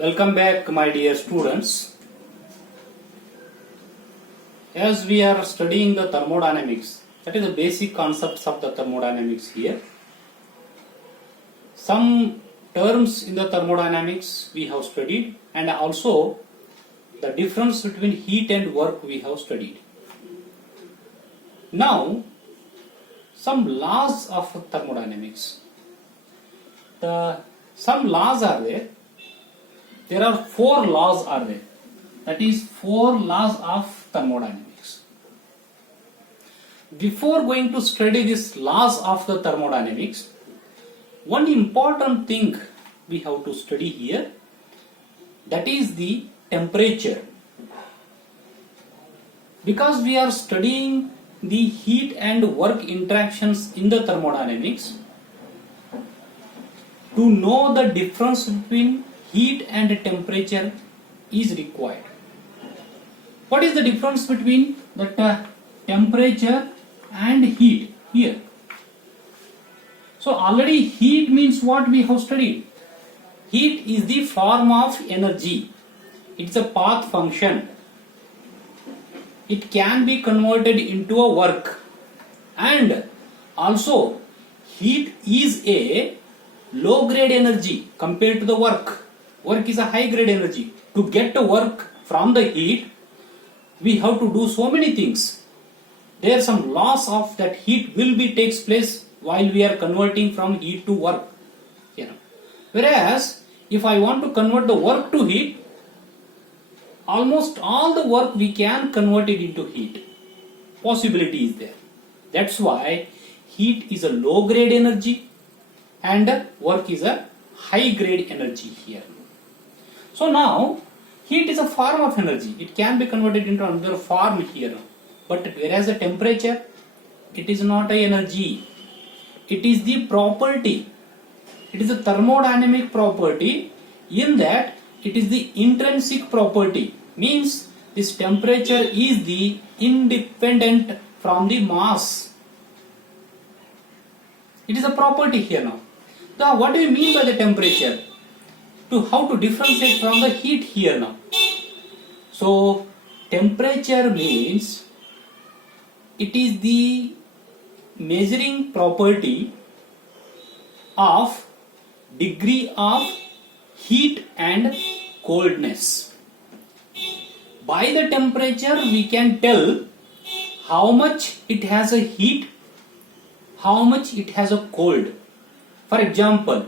Welcome back, my dear students. As we are studying the thermodynamics, that is the basic concepts of the thermodynamics here. Some terms in the thermodynamics we have studied, and also the difference between heat and work we have studied. Now, some laws of thermodynamics. Some laws are there. There are 4 laws are there. That is 4 laws of thermodynamics. Before going to study these laws of the thermodynamics, one important thing we have to study here, that is the temperature. Because we are studying the heat and work interactions in the thermodynamics, to know the difference between heat and temperature is required. What is the difference between the temperature and heat here? So already heat means what we have studied. Heat is the form of energy. It's a path function. It can be converted into a work. And also heat is a low grade energy compared to the work. Work is a high grade energy. To get the work from the heat, we have to do so many things. There are some loss of that heat will be takes place while we are converting from heat to work. Whereas if I want to convert the work to heat, almost all the work we can convert it into heat. Possibility is there. That's why heat is a low grade energy and work is a high grade energy here. So now heat is a form of energy. It can be converted into another form here. But whereas the temperature, it is not a energy. It is the property. It is a thermodynamic property in that it is the intrinsic property. Means this temperature is the independent from the mass. It is a property here now. Now what do you mean by the temperature? How to differentiate from the heat here now. So temperature means it is the measuring property of degree of heat and coldness. By the temperature we can tell how much it has a heat, how much it has a cold. For example,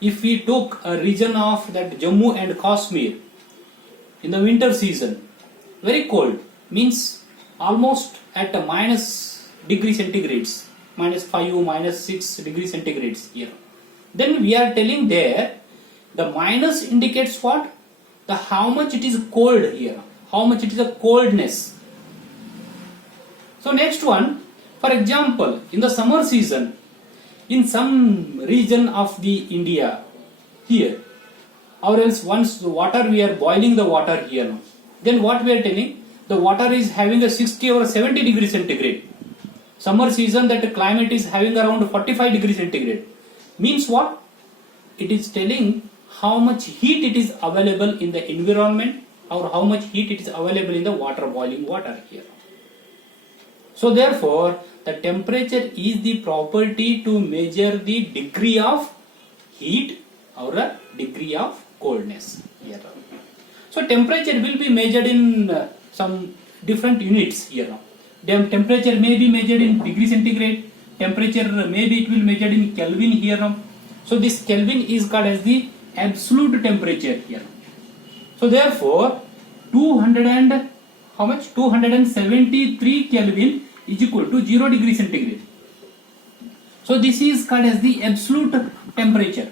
if we took a region of that Jammu and Kashmir in the winter season, very cold, means almost at a minus degree centigrades, minus 5, minus 6 degrees centigrades here. Then we are telling there, the minus indicates what? The how much it is cold here, how much it is a coldness. So next one, for example, in the summer season, in some region of the India here, or else once the water we are boiling the water here now, then what we are telling, the water is having a 60 or 70 degrees centigrade. Summer season that climate is having around 45 degrees centigrade. Means what? It is telling how much heat it is available in the environment or how much heat it is available in the water, boiling water here. So therefore the temperature is the property to measure the degree of heat or a degree of coldness here. So temperature will be measured in some different units here now. Temperature may be measured in degree centigrade, temperature maybe it will measured in Kelvin here now. So this Kelvin is called as the absolute temperature here. So therefore 273 Kelvin is equal to 0 degree centigrade. So this is called as the absolute temperature.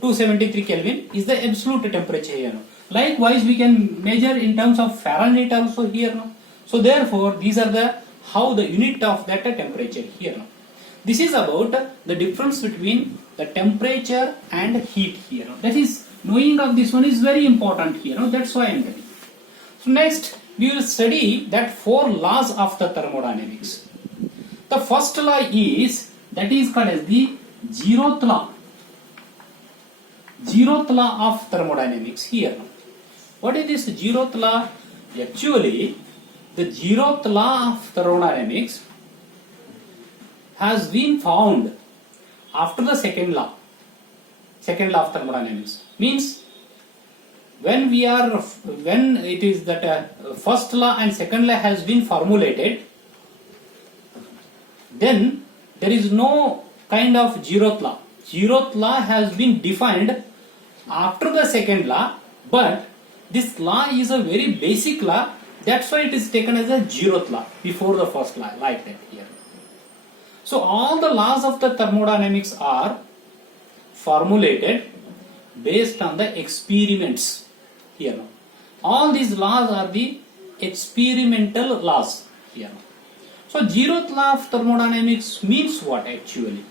273 Kelvin is the absolute temperature here. Likewise, we can measure in terms of Fahrenheit also here now. So therefore, these are the how the unit of that temperature here now. This is about the difference between the temperature and heat here. That is, knowing of this one is very important here. That's why I am telling. So next, we will study that 4 laws of the thermodynamics. The first law is, that is called as the zeroth law. zeroth law of thermodynamics here. What is this zeroth law? Actually, the zeroth law of thermodynamics has been found after the second law of thermodynamics. Means when it is that first law and second law has been formulated, then there is no kind of zeroth law. Zeroth law has been defined after the second law, but this law is a very basic law. That's why it is taken as a zeroth law before the first law, like that here. So all the laws of the thermodynamics are formulated based on the experiments here. All these laws are the experimental laws here. So zeroth law of thermodynamics means what actually?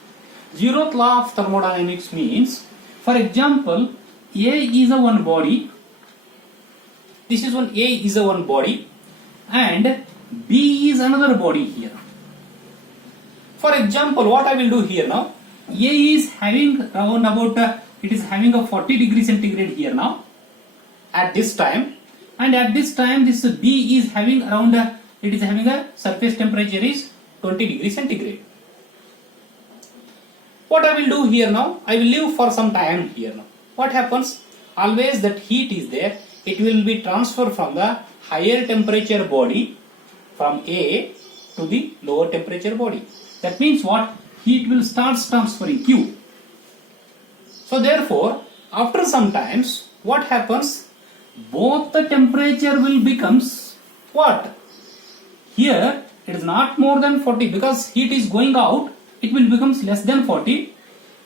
Zeroth law of thermodynamics means, for example, A is a one body. This is one A is a one body, and B is another body here. For example, what I will do here now, A is having around about it is having a 40 degree centigrade here now at this time, and at this time this B is having around it is having a surface temperature is 20 degree centigrade. What I will do here now, I will leave for some time here now. What happens? Always that heat is there, it will be transferred from the higher temperature body from A to the lower temperature body. That means what? Heat will start transferring Q. So therefore, after some times, what happens? Both the temperature will becomes what? Here it is not more than 40 because heat is going out. It will becomes less than 40.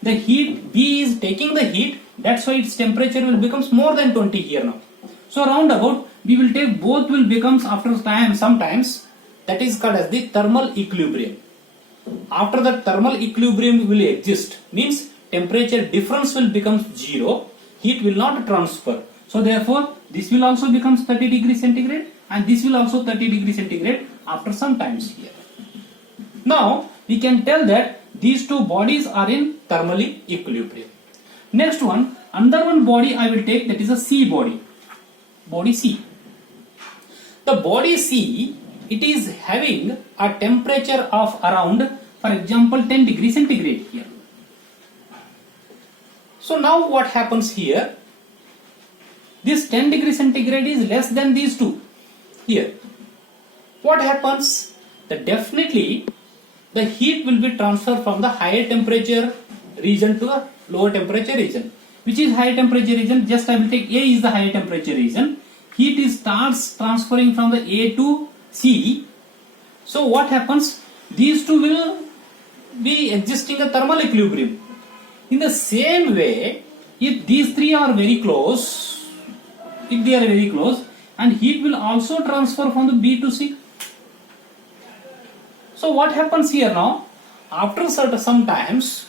The heat B is taking the heat. That's why its temperature will becomes more than 20 here now. So round about we will take both will becomes after time sometimes. That is called as the thermal equilibrium. After the thermal equilibrium will exist, means temperature difference will become zero, heat will not transfer. So therefore this will also becomes 30 degree centigrade and this will also 30 degree centigrade after some times here. Now we can tell that these two bodies are in thermally equilibrium. Next one, another one body I will take, that is a C body. Body C. The body C, it is having a temperature of around, for example, 10 degree centigrade here. So now what happens here? This 10 degree centigrade is less than these two here. What happens? That definitely the heat will be transferred from the higher temperature region to the lower temperature region. Which is higher temperature region? Just I will take A is the higher temperature region. Heat is starts transferring from the A to C. So what happens? These two will be existing a thermal equilibrium. In the same way, if these three are very close, and heat will also transfer from the B to C. So what happens here now? After some times,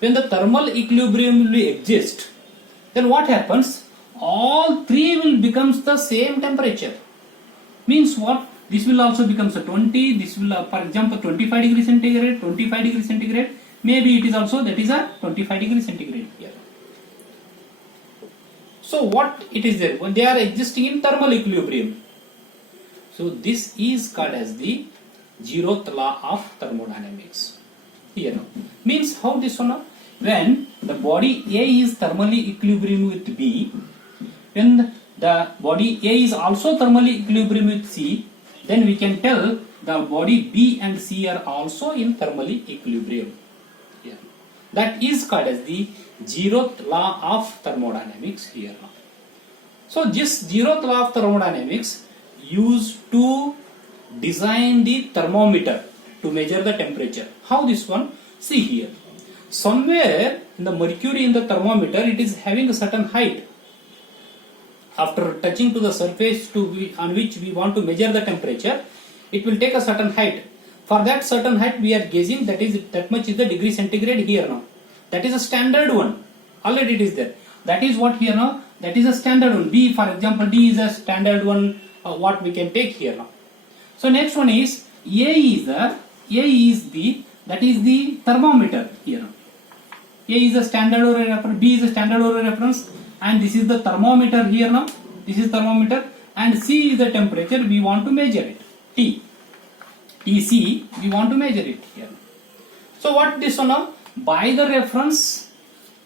when the thermal equilibrium will exist, then what happens? All three will becomes the same temperature. Means what? This will also becomes a 20, this will for example 25 degree centigrade, 25 degree centigrade, maybe it is also that is a 25 degree centigrade here. So what it is there? When they are existing in thermal equilibrium. So this is called as the zeroth law of thermodynamics. Here now. Means how this one? When the body A is thermally equilibrium with B, when the body A is also thermally equilibrium with C, then we can tell the body B and C are also in thermally equilibrium. Here. That is called as the zeroth law of thermodynamics here now. So this zeroth law of thermodynamics used to design the thermometer to measure the temperature. How this one? See here. Somewhere in the mercury in the thermometer, it is having a certain height. After touching to the surface on which we want to measure the temperature, it will take a certain height. For that certain height we are gauging, that much is the degree centigrade here now. That is a standard one. Already it is there. That is what here now. That is a standard one. B, for example, D is a standard one. What we can take here now. So next one is that is the thermometer here now. A is a standard or a reference, B is a standard or a reference, and this is the thermometer here now. This is thermometer, and C is the temperature. We want to measure it. TC, we want to measure it here. So what this one now? By the reference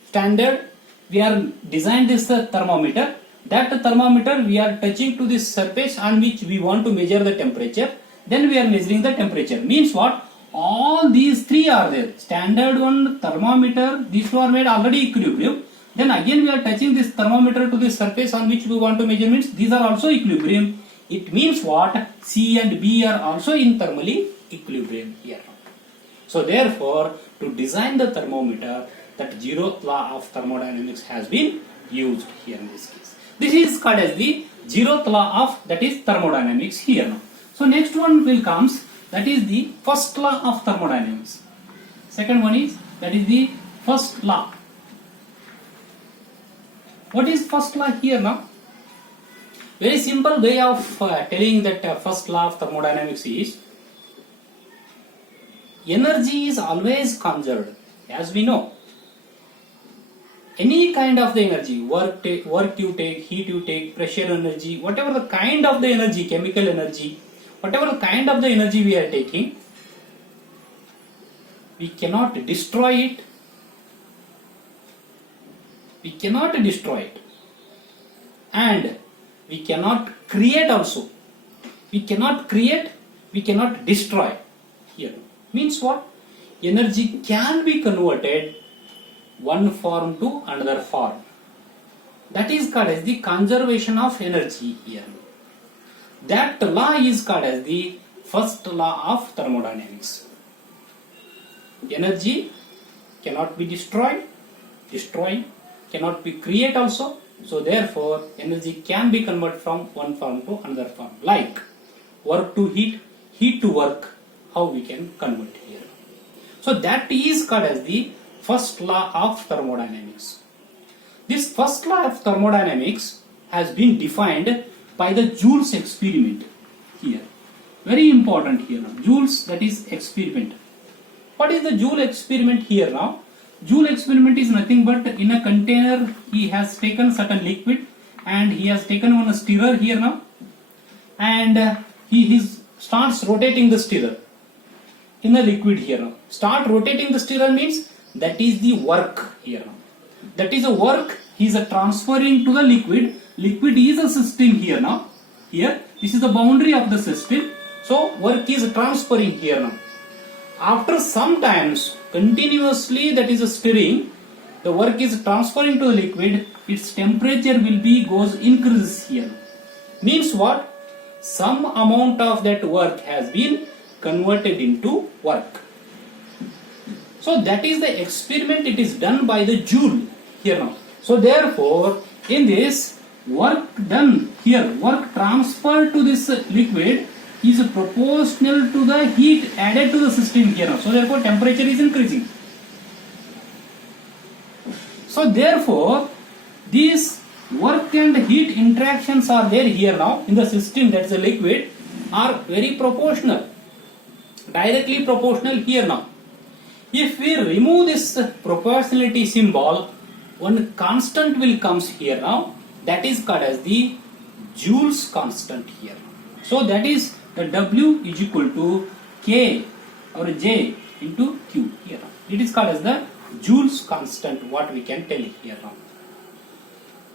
standard, we are designed this thermometer. That thermometer we are touching to this surface on which we want to measure the temperature. Then we are measuring the temperature. Means what? All these three are there. Standard one, thermometer, these two are made already equilibrium. Then again we are touching this thermometer to this surface on which we want to measure, means these are also equilibrium. It means what? C and B are also in thermally equilibrium here. So therefore, to design the thermometer, that zeroth law of thermodynamics has been used here in this case. This is called as the zeroth law of, that is, thermodynamics here now. So next one will comes, that is the first law of thermodynamics. Second one is, that is the first law. What is first law here now? Very simple way of telling that first law of thermodynamics is, energy is always conserved, as we know. Any kind of the energy, work you take, heat you take, pressure energy, whatever the kind of the energy, chemical energy, whatever the kind of the energy we are taking, we cannot destroy it. We cannot destroy it. And we cannot create also. We cannot create, we cannot destroy. Here means what? Energy can be converted one form to another form. That is called as the conservation of energy here. That law is called as the first law of thermodynamics. Energy cannot be destroyed, cannot be created also. So therefore, energy can be converted from one form to another form. Like work to heat, heat to work, how we can convert here. So that is called as the first law of thermodynamics. This first law of thermodynamics has been defined by the Joule's experiment here. Very important here now. Joule's, that is, experiment. What is the Joule experiment here now? Joule experiment is nothing but in a container he has taken certain liquid and he has taken one stirrer here now, and he starts rotating the stirrer in the liquid here now. Start rotating the stirrer means that is the work here now. That is a work he is transferring to the liquid. Liquid is a system here now. Here this is the boundary of the system. So work is transferring here now. After some times continuously, that is a stirring, the work is transferring to the liquid, its temperature will be increases here. Means what? Some amount of that work has been converted into work. So that is the experiment, it is done by the Joule here now. So therefore, in this work done here, work transferred to this liquid is proportional to the heat added to the system here now. So therefore temperature is increasing. So therefore these work and heat interactions are there here now in the system, that is a liquid, are very proportional, directly proportional here now. If we remove this proportionality symbol, one constant will comes here now, that is called as the Joule's constant here. So that is the W is equal to K or J into Q here. It is called as the Joule's constant, what we can tell here now.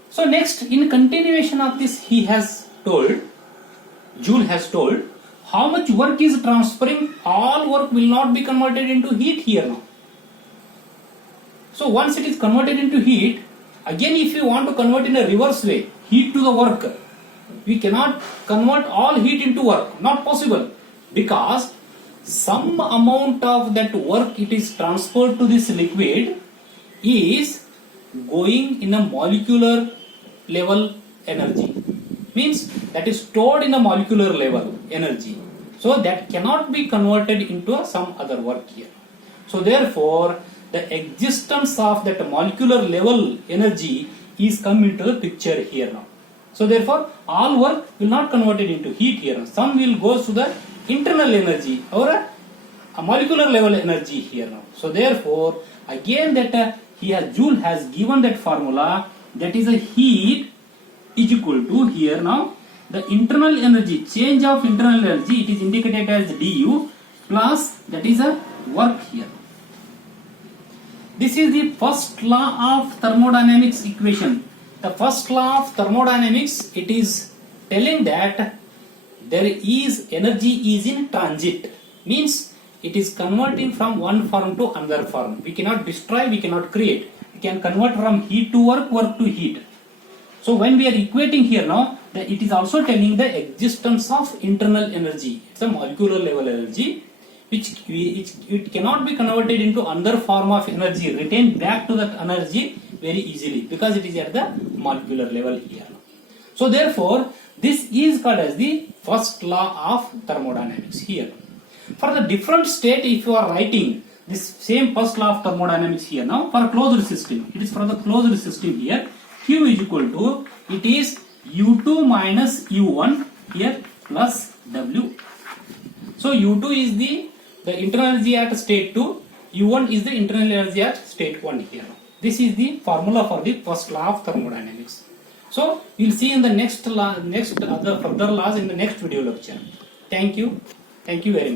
So next, in continuation of this, Joule has told how much work is transferring. All work will not be converted into heat here now. So once it is converted into heat, again if you want to convert in a reverse way, heat to the work, we cannot convert all heat into work, not possible, because some amount of that work it is transferred to this liquid is going in a molecular level energy, means that is stored in a molecular level energy, so that cannot be converted into some other work here. So therefore the existence of that molecular level energy is come into the picture here now. So therefore all work will not converted into heat here. Some will go to the internal energy or a molecular level energy here now. So therefore again that Joule has given that formula, that is a heat is equal to, here now the internal energy, change of internal energy, it is indicated as du plus that is a work here. This is the first law of thermodynamics equation. The first law of thermodynamics, it is telling that there is energy is in transit, means it is converting from one form to another form. We cannot destroy, we cannot create. We can convert from heat to work, work to heat. So when we are equating here now, it is also telling the existence of internal energy. It's a molecular level energy, which it cannot be converted into another form of energy, retained back to that energy very easily, because it is at the molecular level here. So therefore, this is called as the first law of thermodynamics here. For the different state, if you are writing this same first law of thermodynamics here now, for a closed system, it is for the closed system here, Q is equal to, it is U2 minus U1 here plus W. So U2 is the internal energy at state 2, U1 is the internal energy at state 1 here. This is the formula for the first law of thermodynamics. So we will see in the next other further laws in the next video lecture. Thank you very much.